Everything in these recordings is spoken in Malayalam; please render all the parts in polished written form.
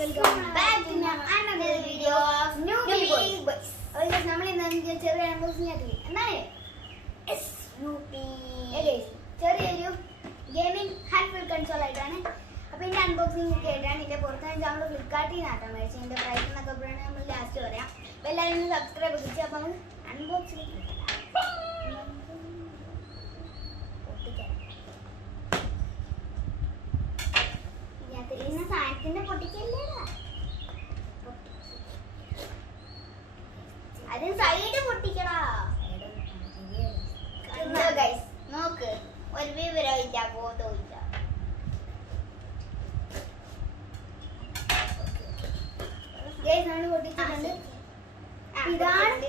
welcome back to another video of New Big Boys. നമ്മൾ ഇന്ന് ചെറിയ അൺബോക്സിംഗ് ആക്കി എന്താണ് SUP ചെറിയൊരു ഗെയിമിംഗ് ഹാൻഡ്ഫുൾ കൺസോൾ ആയിട്ടാണ്. അപ്പോൾ ഇതിന്റെ അൺബോക്സിംഗ് ഒക്കെ ആയിട്ടാണ്. ഇതിന്റെ പുറത്ത് നമ്മൾ ഫ്ലിപ്കാർട്ടിൽ നിന്നാണ് മേടിച്ചത്. ഇതിന്റെ പ്രൈസ് എന്നൊക്കെ പറയുന്നത് നമ്മൾ ലാസ്റ്റ് പറയാം. അപ്പോൾ എല്ലാവരും സബ്സ്ക്രൈബ് ചെയ്തിട്ട് അപ്പോൾ നമുക്ക് അൺബോക്സിംഗ് സാധനത്തിന്റെ പൊട്ടിക്കല്ലേടാ, അതിന് സൈഡ് പൊട്ടിക്കടാ. നോക്ക്, ഒരു വിവരമില്ല, ബോധമില്ല. നമ്മൾ പൊട്ടിച്ചിട്ടുണ്ട്. ഇതാണ്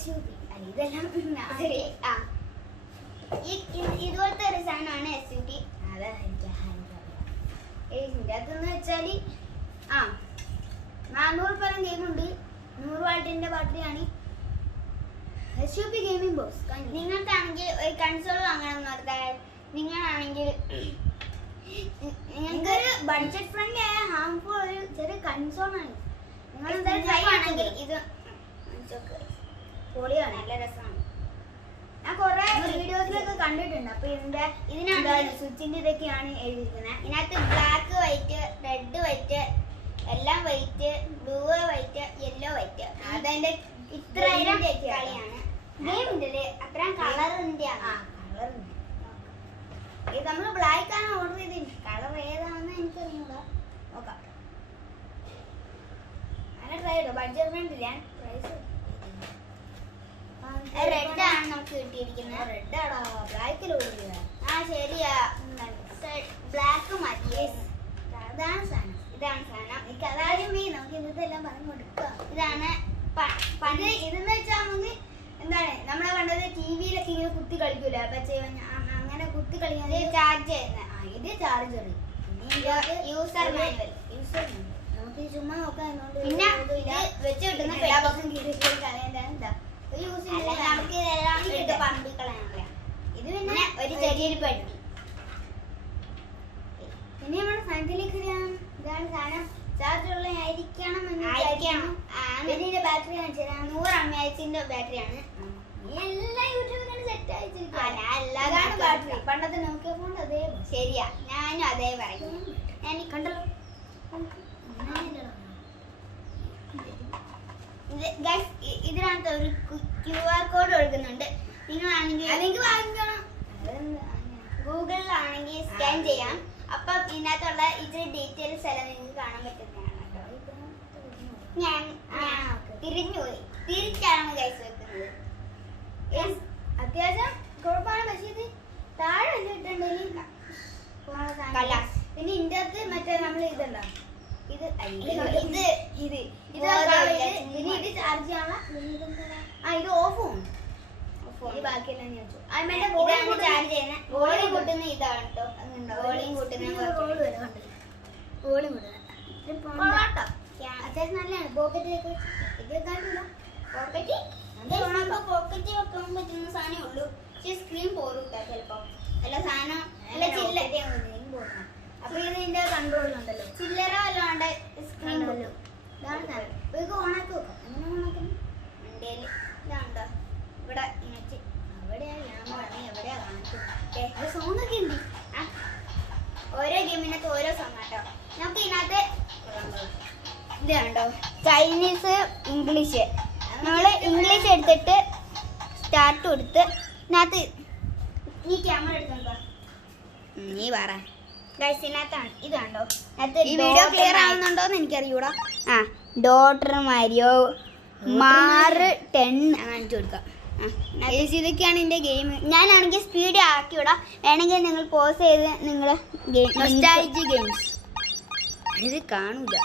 SUP. ഇതെല്ലാം ഇതുപോലത്തെ ഒരു സാധനമാണ് SUP. അതാ ഇതിൻ്റെ അകത്തെന്ന് വെച്ചാൽ 400 പരം ഗെയിമുണ്ട്. 100 വാട്ടിൻ്റെ ബാറ്ററിയാണ്. SUP gaming box. നിങ്ങൾക്കാണെങ്കിൽ ഒരു കൺസോൾ വാങ്ങണം നിർത്താൻ, നിങ്ങളാണെങ്കിൽ നിങ്ങൾക്കൊരു ബഡ്ജറ്റ് ഫ്രണ്ട്ലി ആയ ഹാർംഫുൾ ഒരു ചെറിയ കൺസോളാണ്. നിങ്ങൾ എന്തായാലും ട്രൈ ആണെങ്കിൽ ഇത് പൊളിയാണ്, നല്ല രസമാണ്. ഞാൻ കുറെ വീഡിയോസിലൊക്കെ കണ്ടിട്ടുണ്ട്. അപ്പൊ ഇതിനകത്ത് സ്വിച്ചിന്റെ ഇതൊക്കെയാണ് എഴുതിയിരിക്കുന്നത്. ഇതിനകത്ത് ബ്ലാക്ക്, വൈറ്റ്, റെഡ്, വൈറ്റ്, എല്ലാം white, blue, white, yellow, white. അതെന്റെ ഇത്രയും കളിയാണ്. ഗെയിമിന്റെ അത്രയും കളറിന്റെ ഇത് നമ്മൾ ബ്ലാക്ക് ആണ് ഓർഡർ ചെയ്തിട്ടുണ്ട്. കളർ ഏതാണെന്ന് എനിക്കറിഞ്ഞൂടാ, നോക്കാം. അങ്ങനെ ട്രൈ ചെയ്തോ, ബഡ്ജറ്റ് ഫ്രണ്ട്ലി. പ്രൈസ് റെഡ് ആണ് നമുക്ക് കിട്ടിയിരിക്കുന്നത്. റെഡ് ആണോ ബ്ലാക്കിൽ ഓടുക? ശരിയാ, ബ്ലാക്ക് മതി. അതാണ് സാധനം, ഇതാണ് സാധനം. എനിക്ക് അതാദ്യം നമുക്ക് ഇതെല്ലാം പറഞ്ഞു കൊടുക്കുക. ഇതാണ് പണ്ട് ഇതെന്ന് വെച്ചാൽ നമുക്ക് എന്താണ് നമ്മളെ കണ്ടത് ടിവിയിലൊക്കെ ഇങ്ങനെ കുത്തി കളിക്കൂല, പക്ഷേ അങ്ങനെ കുത്തി കളിക്കുന്നത് ചാർജ് ചെയ്യുന്നത്. ഇത് ചാർജർ, യൂസർ മാനുവൽ. നമുക്ക് ചുമ്മാ നോക്കാം. പിന്നെ വെച്ച് കിട്ടുന്ന എന്താ ഇത് പിന്നെ ഒരു ചെറിയൊരു പെട്ടി. പിന്നെ നമ്മുടെ സാധനത്തിലേക്ക് ഇതാണ് സാധനം. ചാർജുള്ള ആയിരിക്കണം. ഇതിന്റെ ബാറ്ററി കാണിച്ചു തരാം. 100 mAh ബാറ്ററിയാണ്. എല്ലാം യൂട്യൂബിൽ സെറ്റ് അയച്ചിരിക്കും. ബാറ്ററി പണ്ടത്തെ നോക്കിയ ഫോൺ അതേ. ശരിയാ, ഞാനും അതേ പറയും. ഞാൻ കണ്ടല്ലോ. ഇതിനകത്ത് ഒരു QR കോഡ് കൊടുക്കുന്നുണ്ട്. നിങ്ങളാണെങ്കിൽ ഗൂഗിളിലാണെങ്കിൽ സ്കാൻ ചെയ്യാം. അപ്പം ഇതിനകത്തുള്ള ഇച്ചിരി ഡീറ്റെയിൽസ് എല്ലാം നിങ്ങൾക്ക് കാണാൻ പറ്റുന്നതാണ് കേട്ടോ. ഞാൻ തിരിഞ്ഞുപോയി, തിരിച്ചാണ് ഗൈസ് വെക്കുന്നത്. അത്യാവശ്യം കുഴപ്പമാണ്, പക്ഷേ ഇത് താഴെ ഇട്ടുണ്ടെങ്കിൽ പിന്നെ ഇതിൻ്റെ അകത്ത് മറ്റേ നമ്മൾ ഇതുണ്ടോ, ഇത് ചാർജ് ചെയ്യാനുള്ള ഇത് ഓഫും ബാക്കിയെല്ലാം ചാർജ് ചെയ്യുന്ന വോളിയം കൂട്ടുന്ന ഇതാണ് കേട്ടോ. വോളിയം കൂട്ടുന്ന അത്യാവശ്യം നല്ലതാണ്. പോക്കറ്റിലേക്ക് ഇത് കാണില്ല. പോക്കറ്റ് വെക്കാൻ പറ്റുന്ന സാധനമേ ഉള്ളൂ. പക്ഷേ സ്ക്രീൻ പോരും ചിലപ്പോ. എല്ലാ സാധനം നല്ല ചില്ലറ. അപ്പൊ ഇതിന്റെ കൺട്രോളുണ്ടല്ലോ, ചില്ലറ അല്ലാണ്ട് സ്ക്രീൻ പോലും. ഇതാണ് സാധനം. ഇത് ഓണാക്കി വെക്കാം. എങ്ങനെ ഓണാക്കണം? വണ്ടിയിൽ ഇതാണ്ടോ, ഇവിടെ ഇങ്ങനെച്ച് അവിടെയാ ഞാൻ എവിടെയാ കാണിച്ചത്. സോങ്ങൊക്കെ ഉണ്ട്. ഓരോ ഗെയിമിനകത്ത് ഓരോ സോങ് കേട്ടോ. നമുക്ക് ഇതിനകത്ത് ഇത് കണ്ടോ, ചൈനീസ്, ഇംഗ്ലീഷ്. നമ്മൾ ഇംഗ്ലീഷ് എടുത്തിട്ട് സ്റ്റാർട്ട് കൊടുത്ത് ഇതിനകത്ത് ഈ ക്യാമറ എടുത്തോണ്ടോ, നീ പറ ഗൈസിനകത്താണ്. ഇത് കണ്ടോ, ഈ വീഡിയോ ക്ലിയർ ആവുന്നുണ്ടോന്ന് എനിക്കറിയൂടാ. ഡോട്ടർ മാരിയോ മാറ് 10 കാണിച്ചു കൊടുക്കാം. ഇതൊക്കെയാണ് എൻ്റെ ഗെയിം. ഞാനാണെങ്കിൽ സ്പീഡ് ആക്കി വിടാം. വേണമെങ്കിൽ നിങ്ങൾ പോസ് ചെയ്ത് നിങ്ങൾ ഗെയിംസ് ഇത് കാണൂല.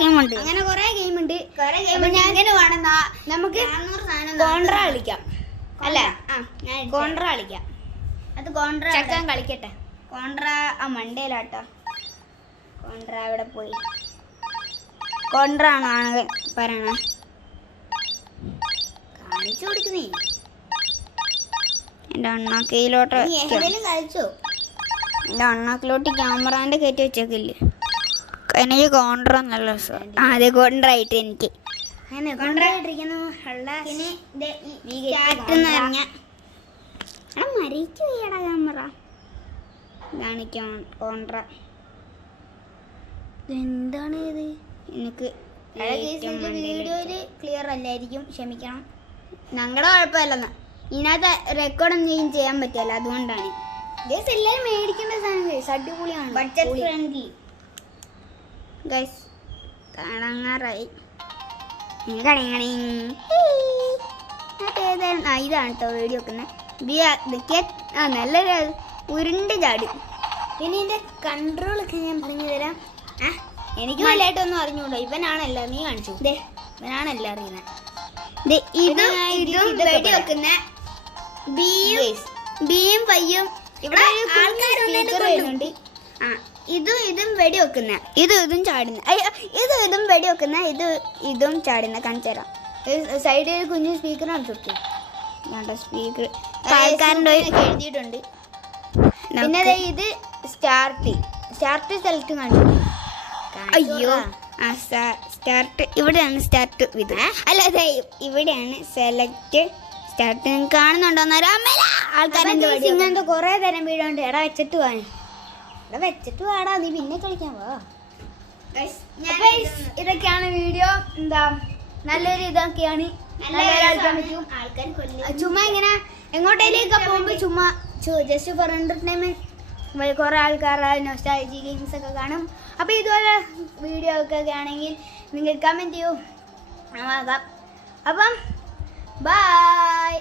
ഗെയിമുണ്ട്, അങ്ങനെ കുറെ ഗെയിമുണ്ട്. നമുക്ക് കോൺട്ര കളിക്കാം അല്ലേ? കോൺട്ര കളിക്കാം. അത് കോൺട്ര ചക്കാൻ കളിക്കട്ടെ. കോൺട്ര മണ്ടയിലാട്ടോ. കോൺട്ര അവിടെ പോയി. കോൺട്ര ആണ് പറയണേ. കാണിച്ചു കൊടുക്കുന്നേ. എൻ്റെ അണ്ണാക്കയിലോട്ട് കളിച്ചോ? എൻ്റെ അണ്ണാക്കിലോട്ട് ക്യാമറാൻ്റെ കയറ്റി വെച്ചേക്കില്ലേ. എനിക്ക് കോൺട്ര നല്ല രസം. അതെ കോൺട്രായിട്ട് എനിക്ക് മരിച്ചു പോയടാ ക്യാമറ. ഇതാണ് കോൺട്ര. എന്താണ് ഇത്? എനിക്ക് വീഡിയോയില് ക്ലിയർ അല്ലായിരിക്കും, ക്ഷമിക്കണം. ഞങ്ങളുടെ കുഴപ്പമില്ലെന്ന്. ഇതിനകത്ത് റെക്കോർഡൊന്നും ചെയ്യാൻ പറ്റില്ല, അതുകൊണ്ടാണ്. എല്ലാവരും മേടിക്കേണ്ട സാധനം അടിപൊളിയാണ്, ബഡ്ജറ്റ് ഫ്രണ്ട്ലി. ഗൈസ് തുടങ്ങാറായി. ഇതാണ് കേട്ടോ വീഡിയോ വെക്കുന്നത്. നല്ലൊരു ഉരുണ്ട് ചാടി. പിന്നെ ഇതിന്റെ കൺട്രോളൊക്കെ ഞാൻ പറഞ്ഞു തരാം. എനിക്ക് നല്ലതായിട്ടൊന്നും അറിഞ്ഞൂടോ. ഇവനാണല്ല, നീ കാണിച്ചു. ഇവനാണല്ല അറിയുന്നത്. ഇതും വെടി വെക്കുന്ന ബിയും പയ്യും ഇവിടെ വരുന്നുണ്ട്. ഇതും വെടി വെക്കുന്ന ഇതും ചാടുന്ന ഇതും വെടി വെക്കുന്ന ഇതും ചാടുന്ന കാണിച്ചു തരാം. സൈഡിൽ കുഞ്ഞു സ്പീക്കറാണ് ചുറ്റും. സ്പീക്കർ ആൾക്കാരുടെ എഴുതിയിട്ടുണ്ട്. പിന്നെ ഇത് സ്റ്റാർട്ട് സെലക്ട് കാണിച്ചു. അയ്യോ സ്റ്റാർട്ട് ഇവിടെയാണ് സ്റ്റാർട്ട് ഇത്. അല്ലാതെ ഇവിടെയാണ് സെലക്ട് സ്റ്റാർട്ട്. കാണുന്നുണ്ടോ ഇങ്ങനത്തെ കൊറേ തരം വീടുണ്ട്. എടാ വെച്ചിട്ട് വാടാ, നീ പിന്നെ കളിക്കാൻ വാ. ഇതൊക്കെയാണ് വീഡിയോ. എന്താ നല്ലൊരു ഇതൊക്കെയാണ്. ചുമ്മാ ഇങ്ങനെ എങ്ങോട്ടേലൊക്കെ പോകുമ്പോ ചുമ്മാ ജസ്റ്റ് ഫോർ എന്റർടൈൻമെന്റ് കുറെ ആൾക്കാർ നൊസ്റ്റാൾജി ഗെയിംസ് ഒക്കെ കാണും. അപ്പൊ ഇതുപോലെ വീഡിയോ ഒക്കെ ആണെങ്കിൽ നിങ്ങൾ കമന്റ് ചെയ്യൂ. അപ്പം ബൈ.